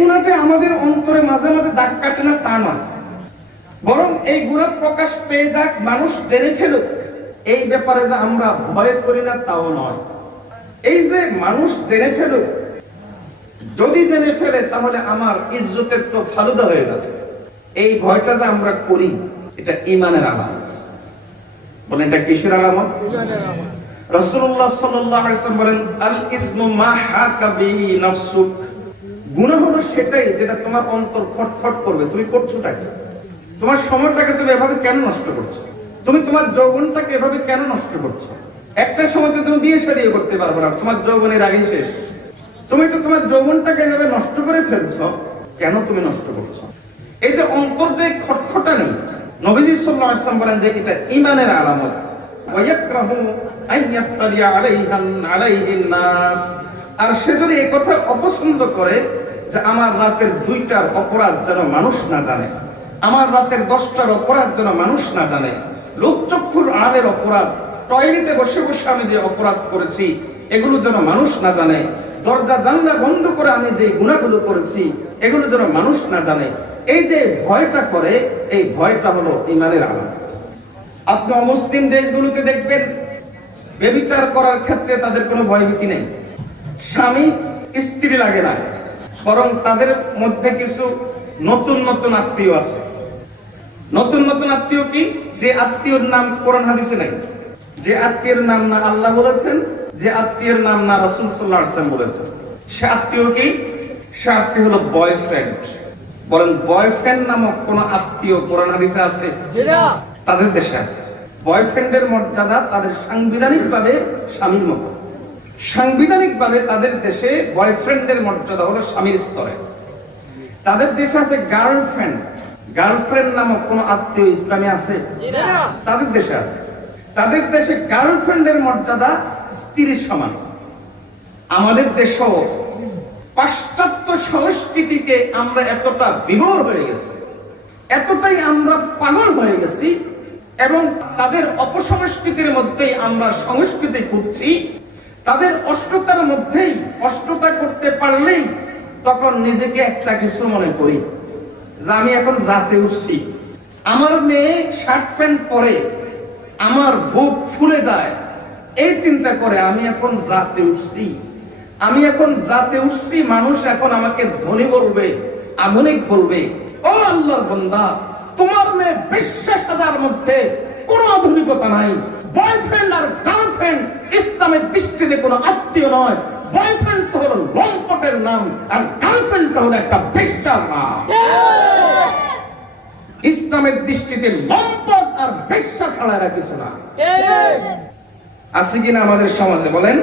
গুনাহ যে আমাদের অন্তরে মাঝে মাঝে দাগ কাটে না তা নয়, বরং এই গুনাহ প্রকাশ পেয়ে যাক, মানুষ জেনে ফেলুক, এই ব্যাপারে যে আমরা ভয় করি না তাও নয়। এই যে মানুষ জেনে ফেলুক, যদি জেনে ফেলে তাহলে আমার ইজ্জতের তো ফালুদা হয়ে যাবে, এই ভয়টা যে আমরা করি এটা ঈমানের আলামত। বলেন এটা কিসের আলামত? ঈমানের আলামত। রাসূলুল্লাহ সাল্লাল্লাহু আলাইহি ওয়াসাল্লাম বলেন, আল ইসমু মা হাকা বিহি নাফসুক, গুনাহ হলো সেটাই যেটা তোমার অন্তর ফটফট করবে। তুমি করছোটা কি? তোমার সময়টাকে তুমি এভাবে কেন নষ্ট করছো? তুমি তোমার যৌবনটাকে এভাবে কেন নষ্ট করছো? একটা সময় তো তুমি বিয়ে শাদী করতে পারবে না, তোমার যৌবনের আগেই শেষ। তুমি তো তোমার যৌবনটাকে এভাবে নষ্ট করে ফেলছো, কেন তুমি নষ্ট করছো? এই যে অন্তর যে খটখটানি, নবীজি সাল্লাল্লাহু আলাইহি ওয়াসাল্লাম বলেন যে এটা ঈমানের আলামত। ওয়ায়াকরাহু আইয়াত্তালিয়া আলাইহিন নাস, আর সে যদি এই কথা অপছন্দ করে যে আমার রাতের 2টার অপরাধ যেন মানুষ না জানে, আমার রাতের 10টার অপরাধ যেন মানুষ না জানে, লোকচক্ষুর আড়ালের অপরাধ, টয়লেটে বসে বসে আমি যে অপরাধ করেছি এগুলো যেন মানুষ না জানে, দরজা জানলা বন্ধ করে আমি যে গুনাহগুলো করেছি এগুলো যেন মানুষ না জানে, এই যে ভয়টা করে, এই ভয়টা হলো ঈমানের আলামত। আপনি অমুসলিম দেশগুলোতে দেখবেন ব্যভিচার করার ক্ষেত্রে তাদের কোনো ভয়ভীতি নেই, স্বামী স্ত্রী লাগে না, বরং তাদের মধ্যে কিছু নতুন নতুন আত্মীয় আছে। নতুন নতুন আত্মীয় কি? যে আত্মীয়র নাম কোরআন হাদিসে নাই, যে আত্মীয়ের নাম না আল্লাহ বলেছেন, যে আত্মীয়ের নাম না রাসূল সাল্লাল্লাহু আলাইহি ওয়াসাল্লাম বলেছেন, সে আত্মীয় কি? সে আত্মীয় হলো বয়ফ্রেন্ড। বলেন বয়ফ্রেন্ড নামক কোন আত্মীয় কোরআন হাদিসে আছে? তাদের দেশে আছে। বয়ফ্রেন্ডের মর্যাদা তাদের সাংবিধানিকভাবে স্বামীর মতো। সাংবিধানিকভাবে তাদের দেশে বয়ফ্রেন্ডের মর্যাদা হলো স্বামীর স্তরে। তাদের দেশে আছে গার্লফ্রেন্ড। গার্লফ্রেন্ড নামক কোন আত্মীয় ইসলামে আছে? তাদের দেশে আছে। তাদের দেশে গার্লফ্রেন্ডের মর্যাদা স্ত্রীর সমান। আমাদের দেশেও পাশ্চাত্য সংস্কৃতিকে আমরা এতটা বিভোর হয়ে গেছি, এতটাই আমরা পাগল হয়ে গেছি, এবং তাদের অপসংস্কৃতির মধ্যেই আমরা সংস্কৃতি খুঁজছি। তাদের অষ্টতার মধ্যেই অষ্টতা করতে পারলেই তখন নিজেকে একটা কিছু মনে করি যে আমি এখন জাতে উঠছি। আমার মেয়ে শার্ট প্যান্ট পরে আমার বুক ফুলে যায়, এই চিন্তা করে আমি এখন জাতে উঠছি, আমি এখন জাতে উঠছি, মানুষ এখন আমাকে ধনী বলবে, আধুনিক বলবে। ও আল্লাহর বান্দা, তোমার মেয়ে বিশ্বাস হাজার মধ্যে কোনো আধুনিকতা নাই। বয়ফ্রেন্ড আর গার্লফ্রেন্ড ইসলামের দৃষ্টিতে কোনো আত্মীয় নয়। বয়ফ্রেন্ড তো হলো লম্পটের নাম, আর গার্লফ্রেন্ডটা হলো একটা বেশ্যার নাম। ইসলামের দৃষ্টিতে লম্পট আর বেশ্যা ছাড়া এরা কিছু না। আছে কিনা আমাদের সমাজে? বলেন।